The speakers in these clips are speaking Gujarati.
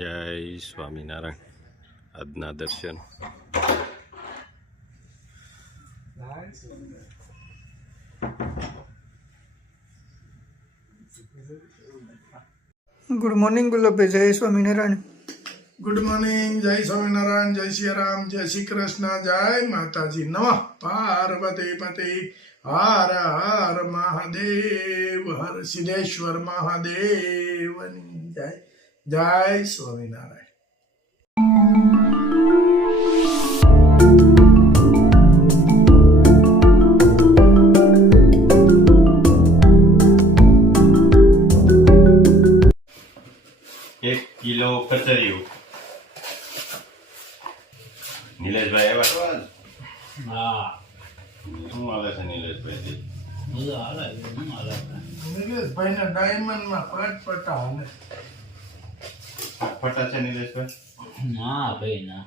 જય સ્વામિનારાયણ. આજના દર્શન ગુડ મોર્નિંગ ગુલાબભાઈ. જય સ્વામિનારાયણ. Good morning. જય સ્વામિનારાયણ. જય શ્રી રામ. જય શ્રી કૃષ્ણ. જય માતાજી. નમઃ પાર્વતી પતિ. હર હર મહાદેવ. હર સિદ્ધેશ્વર મહાદેવની જય. જય સ્વામિનારાયણ. એક કિલો કચરિયું. નિલેશભાઈ આવ્યા? હા, શું હાલે છે નિલેશભાઈ? મજા આવે. નિલેશભાઈ ના ડાયમંડ માં પટપટા હાલે. ફટા છે નિલેશભાઈ? ના ભાઈ ના.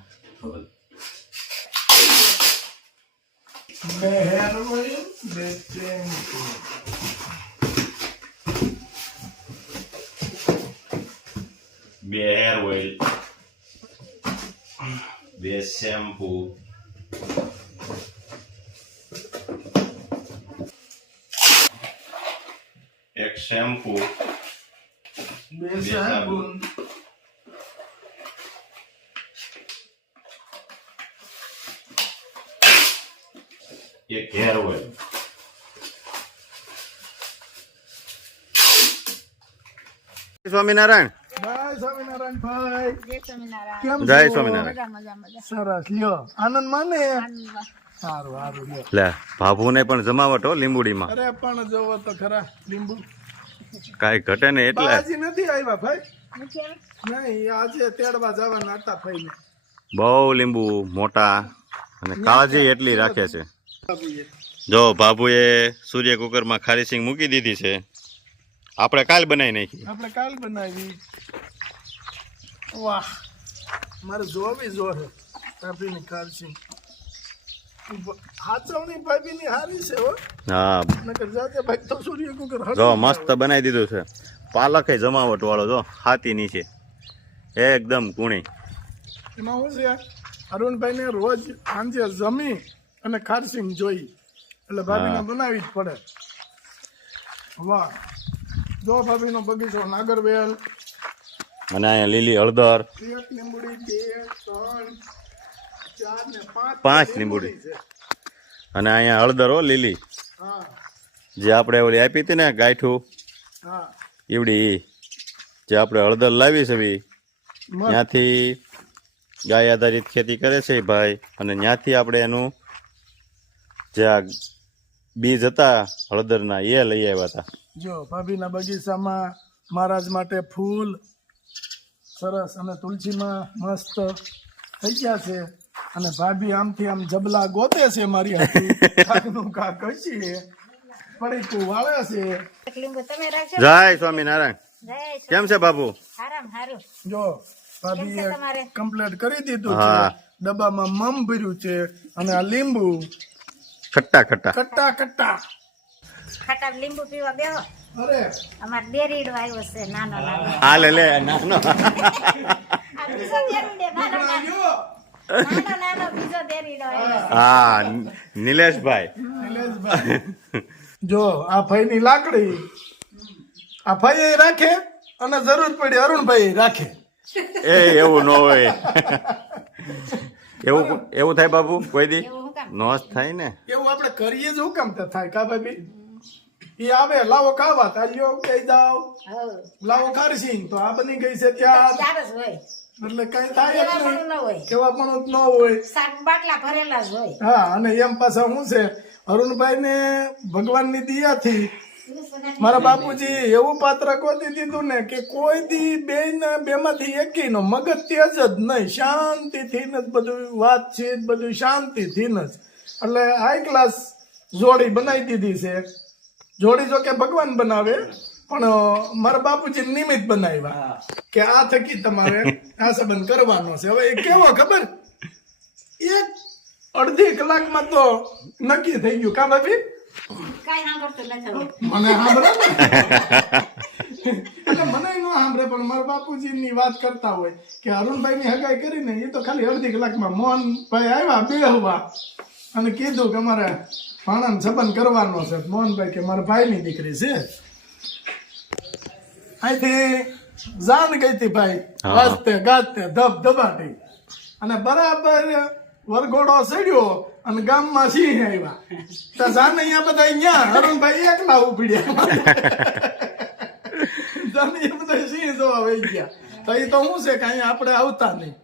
બે હેર ઓઇલ, બે ચેન. બે હેર ઓઇલ, બે શેમ્પુ, એક શેમ્પુ, બે સાબુન. એક હેર ઓઇલ. સ્વામિનારાયણ. જય સ્વામિનારાયણ ભાઈ. કેમ જય છો? સ્વામિનારાયણ. સરસ. લ્યો આનંદ માને. સારું સારું. લ્યો. લે ભાભુ ને પણ જમાવટ હો લીંબુડીમાં. અરે પણ જોવો તો ખરા લીંબુ. કાંઈ ઘટે ને એટલે. બાજી નથી આવ્યા ભાઈ. નહીં, આજે તેડવા જવાના હતા ભાઈ ને. બહુ લીંબુ મોટા અને કાળજી એટલી રાખે છે. જો ભાભુએ સૂર્ય કુકરમાં ખારી સિંગ મૂકી દીધી છે. આપણે કાલ બનાવી નાખી. આપણે કાલ બનાવી. વાહ, મારે જોવી જોર હે. ભાભીની કાલસી હાચવણી ભાભીની હારી છે હો. હા નકર જાતે ભાઈ તો સૂર્ય કુકર જો મસ્ત બનાવી દીધું છે. પાલકે જમાવટ વાળો જો હાથી નીચે એકદમ કુણી. એમાં શું છે, અરુણભાઈ ને રોજ સાંજે જમી અને ખારસિંગ જોઈ એટલે ભાભીને બનાવી જ પડે. વાહ, જો ભાભીનો બગીચો નાગરવેલ. અને અહીંયા લીલી હળદર, એક લીંબુડી, 2, 3, 4 ને 5 લીંબુડી. છે. અને અહીંયા હળદર હો લીલી, હા જે આપણે ઓલી આપી હતી ને ગાંઠું હા. ઈવડી, જે આપણે હળદર લાવી છે ત્યાંથી ગાય આધારિત ખેતી કરે છે એ ભાઈ, અને ત્યાંથી આપણે એનું જે આ બીજ હતા હળદરના એ લઈ આવ્યા હતા. જો ભાભીના બગીચામાં મહારાજ માટે ફૂલ સરસ અને તુલસીમાં મસ્ત થઈ ગયા છે. અને ભાભી આમથી આમ જબલા ગોતે છે મારી હાથે. કાકનું કાક કશી પડીકું વાળે છે. જય સ્વામિનારાયણ. કેમ છે બાબુ? જો ભાભીએ કમ્પ્લીટ કરી દીધું હા. છે. ડબ્બામાં મમ ભર્યું છે અને આ લીંબુ ખટ્ટા ખટ્ટા. કટ્ટા કટ્ટા. ખાટા લીંબુ પીવા બેહો. અરે અમાર બેરીડો આવ્યો છે નાનો નાનો. આ લે લે નાનો. આ બીજો બેરીડો નાનો નાનો બીજો બેરીડો આવ્યો છે. હા નિલેશભાઈ. નિલેશભાઈ. જો આ ભાઈની લાકડી આ ભાઈ રાખે અને જરૂર પડી અરુણભાઈ રાખે. એ એવું ન હોય. એવું થાય બાબુ કોઈ દી એવું હું કામ? નોસ થાય ને. એવું આપણે કરીએ જ હું કામ તો થાય કા ભાઈ. એ આવે લાવો ખાવા તારીઓ કહી જાવ હઉ. લાવો ખારસી તો આ બની ગઈ છે ત્યાં ચાર જ હોય. એટલે કઈ થાય જ કેવા પણ નહીં. ન હોય. કેવા પણ જ ન હોય. શાક બાટલા ભરેલા જ હોય. હા, અને એમ પાછા શું છે અરુણભાઈ ને ભગવાનની દયાથી મારા બાપુજી એવું પાત્ર ગોતી દીધું ને કે કોઈ દી બે માંથી એકી નો મગજ તેજ જ નહીં, શાંતિથી જ બધું વાતચીત બધું શાંતિથી જ. એટલે હાઈ ક્લાસ જોડી બનાવી દીધી છે. જોડી જો કે ભગવાન બનાવે પણ મારા બાપુજી નિમિત્ત બનાવ્યા કે આ થકી તમારે આ સંબંધ કરવાનો છે. હવે એ કેવો ખબર, એક અડધી કલાકમાં તો નક્કી થઈ ગયું કા ભાભી? કાંઈ સાંભળતું નથી હવે. મને સાંભળે ને એટલે મને ન સાંભળે પણ મારા બાપુજી ની વાત કરતા હોય કે અરુણભાઈ ની હગાઈ કરીને એ તો ખાલી અડધી કલાકમાં મોહનભાઈ આવ્યા બેહવા અને કીધું કે અમારે ભાણાનો સંબંધ કરવાનો છે. મોહનભાઈ કે મારા ભાઈ ની દીકરી છે. અહીંથી જાન ગઈ હતી ભાઈ, વાજતે ગાજતે ધબધબાટી, અને બરાબર વરઘોડો ચડ્યો અને ગામમાં સિંહ આવ્યા. તો જાન અહીંયા બધા અહીંયા અરુણભાઈ એકલા ઉપડ્યા. જાન એ બધા સિંહ જોવા વહી ગયા. તો એ તો શું છે કે અહીંયા આપણે આવતા નહીં,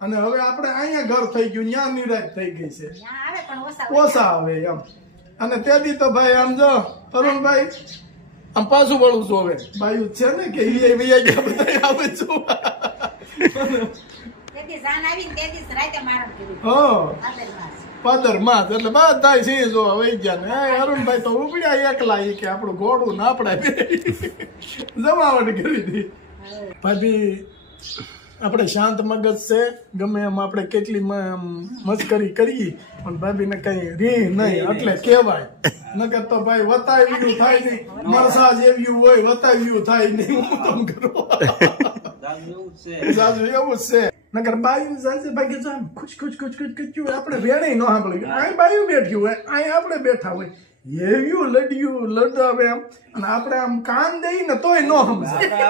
અને હવે આપણે અહીંયા ઘર થઈ ગયું, ત્યાં નિરાશ થઈ ગઈ છે, ત્યાં આવે પણ ઓછા આવે એમ. અને તેથી તો ભાઈ આમ જો અરુણભાઈ આમ પાછું વળું છું હવે બાયું છે ને કે ઈ વૈયા ગયા બધા આવે છું. તેથી જાન આવીને તે દિવસ રાતે મારણ કર્યું. હા આદરમાં. પાદર માં એટલે બધા સિંહ જોવા વહી ગયા ને અરુણભાઈ તો ઉપડ્યા એકલા. ઈ કે આપણું ઘોડું ના આપડે જમાવટ કરી હતી. ભાભી આપણે શાંત મગજ છે, ગમે એમ આપણે કેટલી મસ્કરી કરીએ પણ ભાભીને કઈ રી નહીં એટલે કહેવાય. નકર તો ભાઈ વતાવ્યું થાય નહીં, મરસા જેવ્યું હોય વતાવ્યું થાય નહીં. હું તમ કરું જાજુ એવું જ છે. નકર બાયું જાજે ભાઈ કે જામ ખુશ ખુશ ખુશ ખુશ ખુશ આપણે વેણે ન સાંભળ્યું. અહીં બાયું બેઠ્યું હોય, અહીં આપણે બેઠા હોય, એવ્યું લડ્યું લડાવે એમ, અને આપણે આમ કાન દઈ ને તોય ન સમજાય.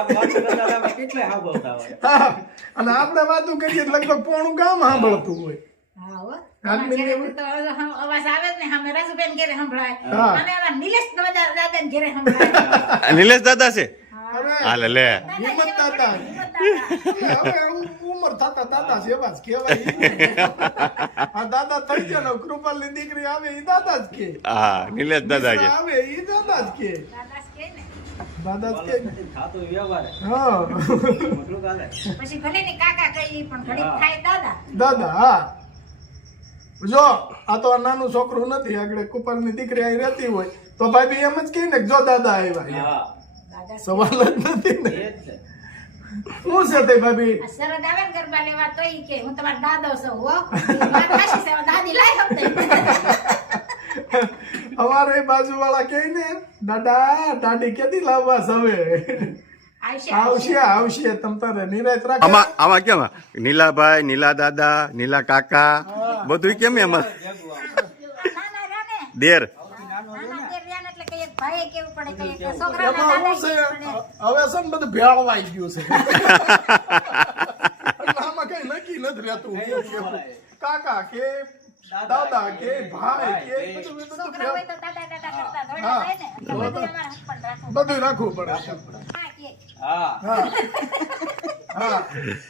હા, અને આપણે વાતો કરીએ લગભગ પોણું ગામ સાંભળતું હોય. હા હો. આદમી ને અમારા ઘરે તો અવાજ આવે જ ને, અમે રસુબેન ઘરે સંભળાય, હા. અને અમારા નિલેશ દાદા ને ઘરે સંભળાય. નિલેશ દાદા છે. અરે હાલે લે. હિંમત દાદા. હિંમત દાદા. હવે ઉંમર થતા દાદા જેવા જ કહેવાય. આ દાદા થઈ ગયા ને કૃપાલ ની દીકરી આવે એ દાદા જ કે, હા, નિલેશ દાદા કે. આવે એ દાદા જ કે, દાદા જ કહે ને. દાદા જ કે ને. હા પછી ભલે ને કાકા કહીએ પણ ઘડીક થાય દાદા. દાદા. હા જો આ તો આ નાનું છોકરું નથી, આગળ કુપાલ ની દીકરી અહીં રહેતી હોય તો ભાઈ એમ જ કહે ને જો દાદા આવ્યા. દાદા સવાલ જ નથી ને. શું છે તે ભાભી? આ શરદ આવે ને ગરબા લેવા તો ઈ કે હું તમારો દાદો છું હો. વાત સાચી છે, દાદી લાઈ હમતે. અમારે બાજુ વાળા કે ને દાદા દાદી કેદી લાવવા સવે. આવશે આવશે તમ તારે નિરાત રાખે. આમાં કેમ નીલાભાઈ, નીલા દાદા, નીલા કાકા બધું કેમ એમાં નાના રાને દેર નાના દેર રહ્યા એટલે કઈ એક ભાઈ કેવું પડે, કઈ એક છોકરાના એમાં દાદા શું છે, કેવું પડે. હવે છે ને બધું ભેળવાઈ ગયું છે. એટલે આમાં કઈ નક્કી નથી રહેતું. કાકા કે દાદા કે ભાઈ કે બધું છોકરા હોય તો દાદા દાદા કરતા થોડા હા. હોય ને, એટલે બધું અમારે હસપણ રાખવું. બધું રાખવું પડે. હા કે હા હા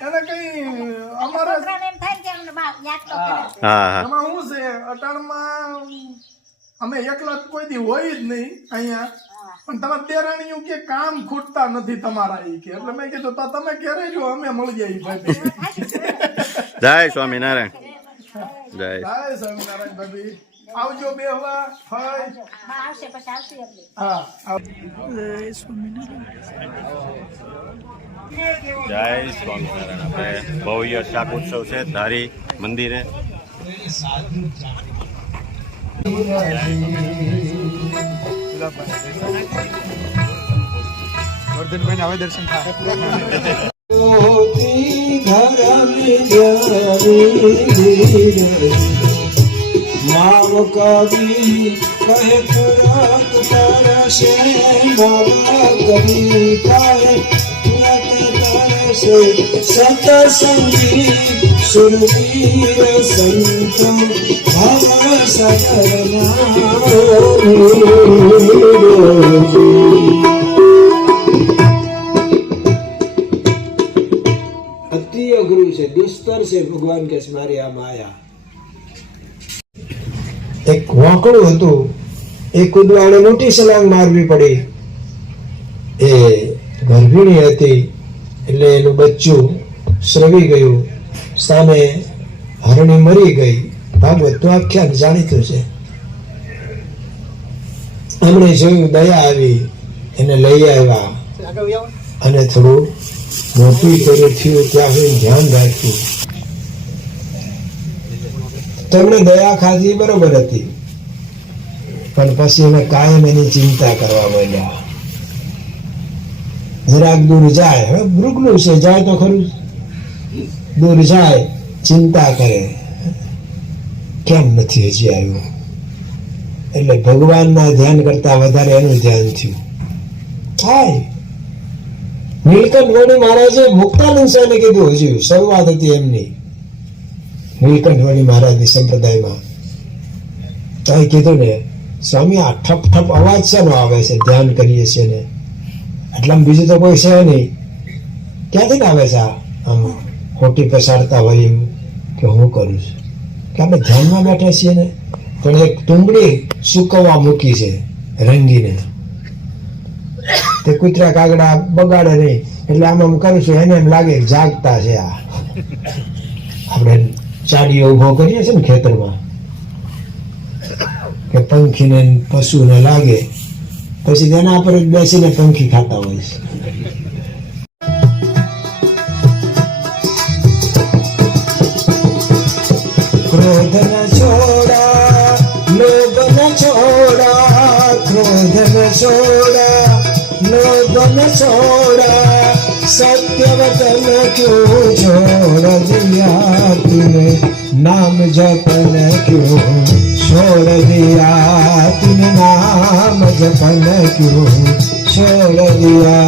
એને કઈ અમારે છોકરાને એમ થાય કે અમને બાપ યાદ તો કરે. હા હા એમાં શું છે અટાણમાં અમે એકલા કોઈ દી હોય જ નહીં અહીંયા, પણ તમારા દેરાણીઓ કે કામ ખૂટતા નથી તમારા ઈ કે, એટલે મેં કીધું તો તમે ક્યારે જો અમે મળી જાય ભાઈ. જય સ્વામિનારાયણ. જય જય સ્વામિનારાયણ ભાભી. આવજો બેહવા. હાય. બા આવશે પછી આવશે એટલે. હા જય સ્વામિનારાયણ. આપણે ભવ્ય શાક ઉત્સવ છે ધારી મંદિરે. વર્ધનભાઈ હવે દર્શન થાય. માવ કવિ કહે તુરત તરસે, માવ કવિ કહે તુરત તરસે, સતસંગી સુરવીર સંત ભવ અતિ અઘરું છે, દુસ્તર છે. ભગવાન કે મારી આ માયા. એક વાંકડું હતું, એ કૂદવાને મોટી છલાંગ મારવી પડી. એ ગર્ભિણી હતી એટલે એનું બચ્ચું શ્રવી ગયું, સામે હરણી મરી ગઈ. ભાગવત તો આખ્યાન જાણીતું છે. એમણે જોયું, દયા આવી, એને લઈ આવ્યા અને થોડું મોટું કર્યું. થયું ત્યાં સુધી ધ્યાન રાખ્યું. તેમણે દયા ખાધી બરોબર હતી, પણ પછી એને કાયમ એની ચિંતા કરવા માંડ્યા. જરાક દૂર જાય, હવે મૃગનું છે, જાય તો ખરું, દૂર જાય ચિંતા કરે કેમ નથી હજી આવ્યું, એટલે ભગવાનના ધ્યાન કરતા વધારે એનું ધ્યાન થયું. થાય નીલકંઠ વણી મહારાજે મુક્તાનંદ સ્વામીને કીધું, હજુ શરૂઆત હતી એમની, નીલકંઠ વણી મહારાજની સંપ્રદાયમાં. તો એ કીધું ને, સ્વામી આ ઠપ ઠપ અવાજ શાનો આવે છે, ધ્યાન કરીએ છીએ ને, એટલામાં બીજું તો કોઈ છે નહીં, ક્યાંથી આવે છે આમ ખોટી પસારતા હોય એમ કે હું કરું છું, કે આપણે ધ્યાનમાં બેઠા છીએ ને. પણ એક તુંબડી સુકવવા મૂકી છે રંગીને, તે કૂતરા કાગડા બગાડે નહીં, એટલે આમ આમ કરું છું, એને એમ લાગે જાગતા છે. આ આપણે ચાડીઓ ઉભો કરીએ છીએ ને ખેતરમાં, કે પંખીને પશુને લાગે, પછી તેના પર જ બેસીને પંખી ખાતા હોય છે. ક્રોધ ન છોડા, લોભ ન છોડા, ક્રોધ ન છોડા, લોભ ન છોડા, सत्य वचन क्यों छोड़ दिया तूने, नाम जपन क्यों छोड़ दिया तूने, नाम जपन क्यों छोड़ दिया.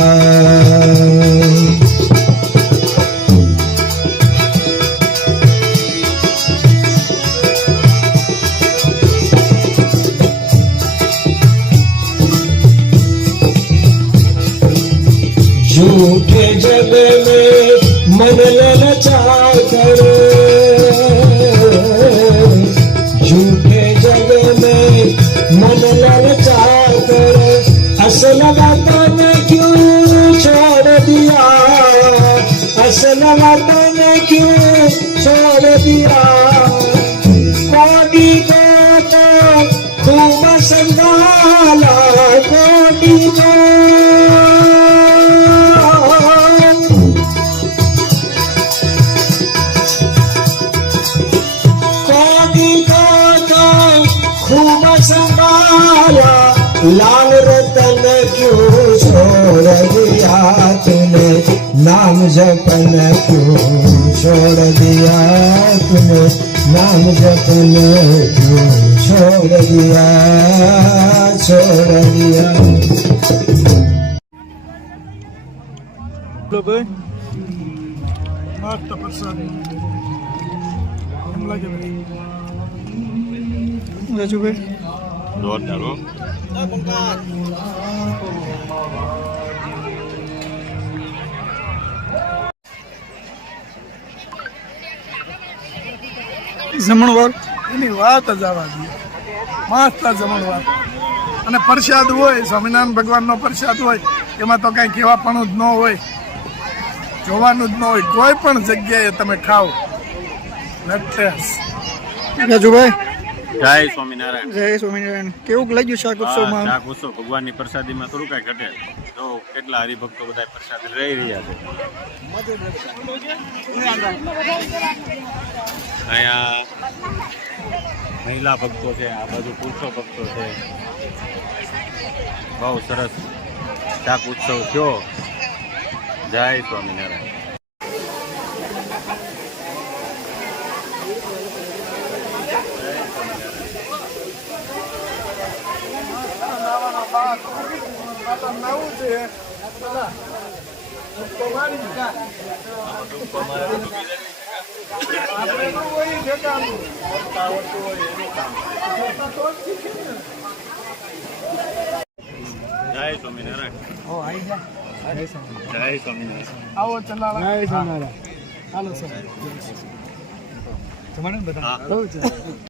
झूठे जग में मन ललचा कर, झूठे जग में मन ललचा कर, असल बातों ने क्यों छोड़ दिया, असल बातों ने क्यों छोड़ दिया. कोटी को तो खूब संभाला, कोटी को खूब संभाला, लाल रतन क्यों छोड़ दिया तूने, नाम जपन क्यों छोड़ दिया तूने, नाम जपन क्यों छोड़ दिया, छोड़ दिया. મસ્ત પ્રસાદ એમ લાગે ભાઈ. રાજુભાઈ જોરદાર હો. જમણવાર એની વાત જ આવા દે, મસ્ત જમણવાર. અને પ્રસાદ હોય, સ્વામિનારાયણ ભગવાનનો પ્રસાદ હોય, એમાં તો કાંઈ કહેવાપણું જ ન હોય, જોવાનું જ ન હોય. કોઈ પણ જગ્યાએ તમે ખાઓ નટેશ. રાજુભાઈ જય સ્વામિનારાયણ. જય સ્વામિનારાયણ. કેવું લાગ્યું શાક ઉત્સવમાં? શાક ઉત્સવ ભગવાનની પ્રસાદીમાં થોડું કઈ ઘટે. જો કેટલા હરિભક્તો બધા પ્રસાદ રહી રહ્યા છે. અહીંયા મહિલા ભક્તો છે, આ બાજુ પુરુષો ભક્તો છે. બહુ સરસ શાક ઉત્સવ થયો. જય સ્વામિનારાયણ. નવું છે આપણે તો હોય ઠેકાણું. જય સ્વામિનારાયણ. જય સ્વામિનારાયણ. આવો ચલાવા. જય સ્વામિનારાયણ. Hello sir. તમારે બધા